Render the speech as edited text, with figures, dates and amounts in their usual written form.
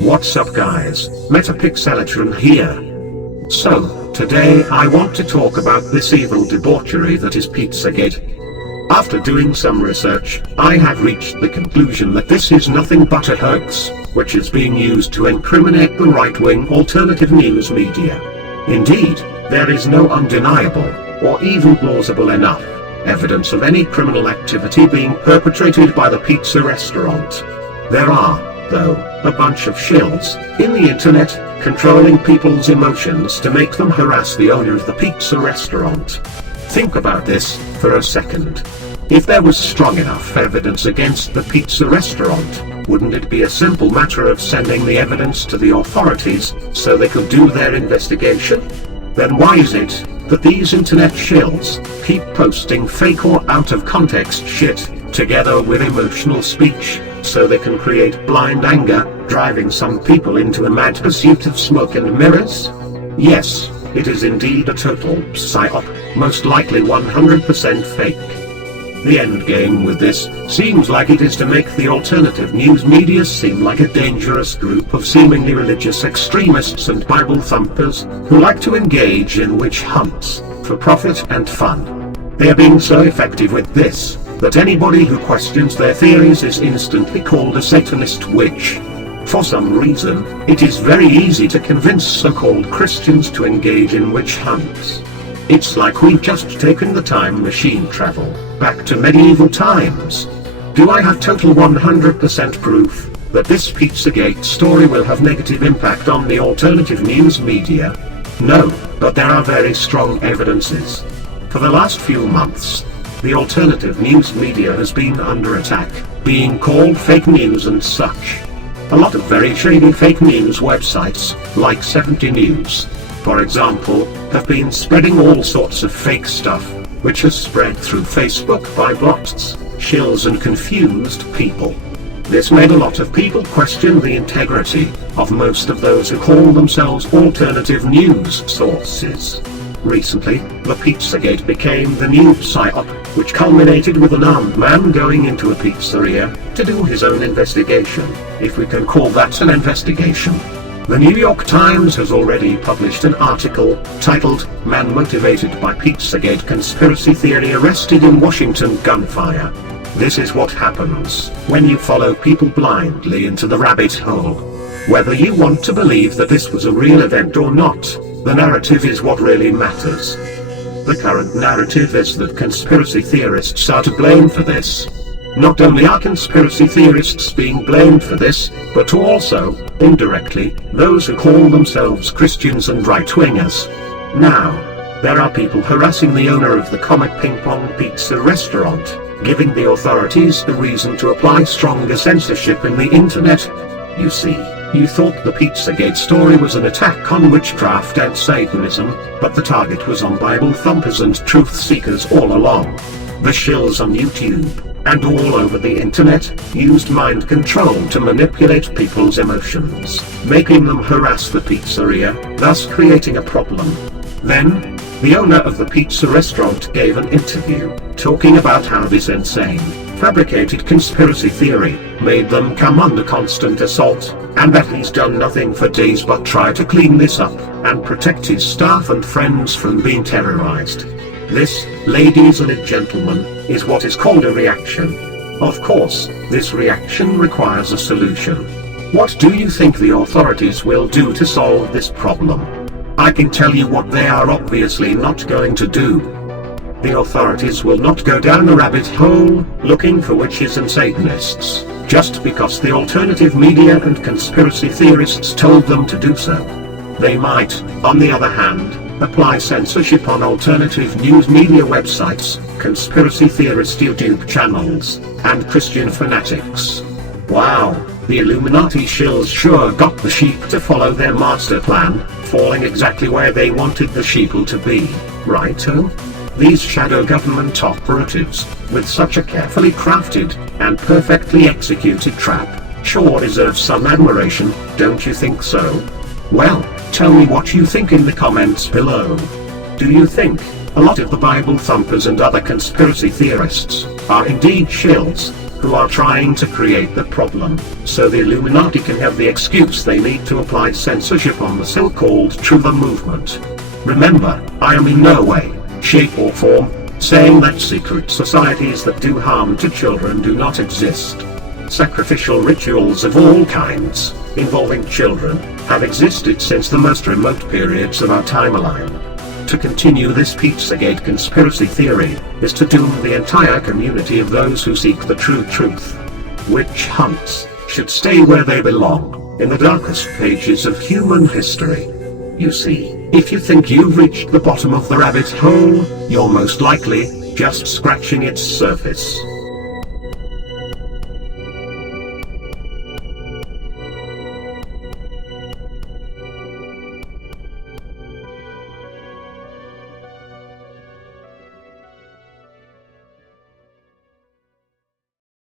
What's up guys, Metapixelatron here. So, today I want to talk about this evil debauchery that is PizzaGate. After doing some research, I have reached the conclusion that this is nothing but a hoax, which is being used to incriminate the right-wing alternative news media. Indeed, there is no undeniable, or even plausible enough, evidence of any criminal activity being perpetrated by the pizza restaurant. There are, though, a bunch of shills in the internet, controlling people's emotions to make them harass the owner of the pizza restaurant. Think about this for a second. If there was strong enough evidence against the pizza restaurant, wouldn't it be a simple matter of sending the evidence to the authorities so they could do their investigation? Then why is it that these internet shills keep posting fake or out of context shit, together with emotional speech, so they can create blind anger, driving some people into a mad pursuit of smoke and mirrors? Yes, it is indeed a total PsyOp, most likely 100% fake. The end game with this seems like it is to make the alternative news media seem like a dangerous group of seemingly religious extremists and Bible thumpers who like to engage in witch hunts for profit and fun. They are being so effective with this that anybody who questions their theories is instantly called a Satanist witch. For some reason, it is very easy to convince so-called Christians to engage in witch hunts. It's like we've just taken the time machine travel back to medieval times. Do I have total 100% proof that this PizzaGate story will have negative impact on the alternative news media? No, but there are very strong evidences. For the last few months, the alternative news media has been under attack, being called fake news and such. A lot of very shady fake news websites, like 70 News, for example, have been spreading all sorts of fake stuff, which has spread through Facebook by bots, shills and confused people. This made a lot of people question the integrity of most of those who call themselves alternative news sources. Recently, the PizzaGate became the new PsyOp, which culminated with an armed man going into a pizzeria to do his own investigation, if we can call that an investigation. The New York Times has already published an article titled "Man Motivated by Pizzagate Conspiracy Theory Arrested in Washington Gunfire." This is what happens when you follow people blindly into the rabbit hole. Whether you want to believe that this was a real event or not, the narrative is what really matters. The current narrative is that conspiracy theorists are to blame for this. Not only are conspiracy theorists being blamed for this, but also, indirectly, those who call themselves Christians and right-wingers. Now, there are people harassing the owner of the Comet Ping Pong Pizza restaurant, giving the authorities a reason to apply stronger censorship in the internet. You see, you thought the PizzaGate story was an attack on witchcraft and Satanism, but the target was on Bible thumpers and truth seekers all along. The shills on YouTube and all over the internet used mind control to manipulate people's emotions, making them harass the pizzeria, thus creating a problem. Then, the owner of the pizza restaurant gave an interview, talking about how this insane, fabricated conspiracy theory made them come under constant assault, and that he's done nothing for days but try to clean this up and protect his staff and friends from being terrorized. This, ladies and gentlemen, is what is called a reaction. Of course, this reaction requires a solution. What do you think the authorities will do to solve this problem? I can tell you what they are obviously not going to do. The authorities will not go down a rabbit hole, looking for witches and Satanists, just because the alternative media and conspiracy theorists told them to do so. They might, on the other hand, apply censorship on alternative news media websites, conspiracy theorist YouTube channels, and Christian fanatics. Wow, the Illuminati shills sure got the sheep to follow their master plan, falling exactly where they wanted the sheeple to be, righto? These shadow government operatives, with such a carefully crafted and perfectly executed trap, sure deserve some admiration, don't you think so? Well, tell me what you think in the comments below. Do you think a lot of the Bible thumpers and other conspiracy theorists are indeed shills who are trying to create the problem, so the Illuminati can have the excuse they need to apply censorship on the so-called Truth movement. Remember, I am in no way, shape or form, saying that secret societies that do harm to children do not exist. Sacrificial rituals of all kinds, involving children, have existed since the most remote periods of our timeline. To continue this PizzaGate conspiracy theory is to doom the entire community of those who seek the true truth. Witch hunts should stay where they belong, in the darkest pages of human history. You see, if you think you've reached the bottom of the rabbit hole, you're most likely just scratching its surface.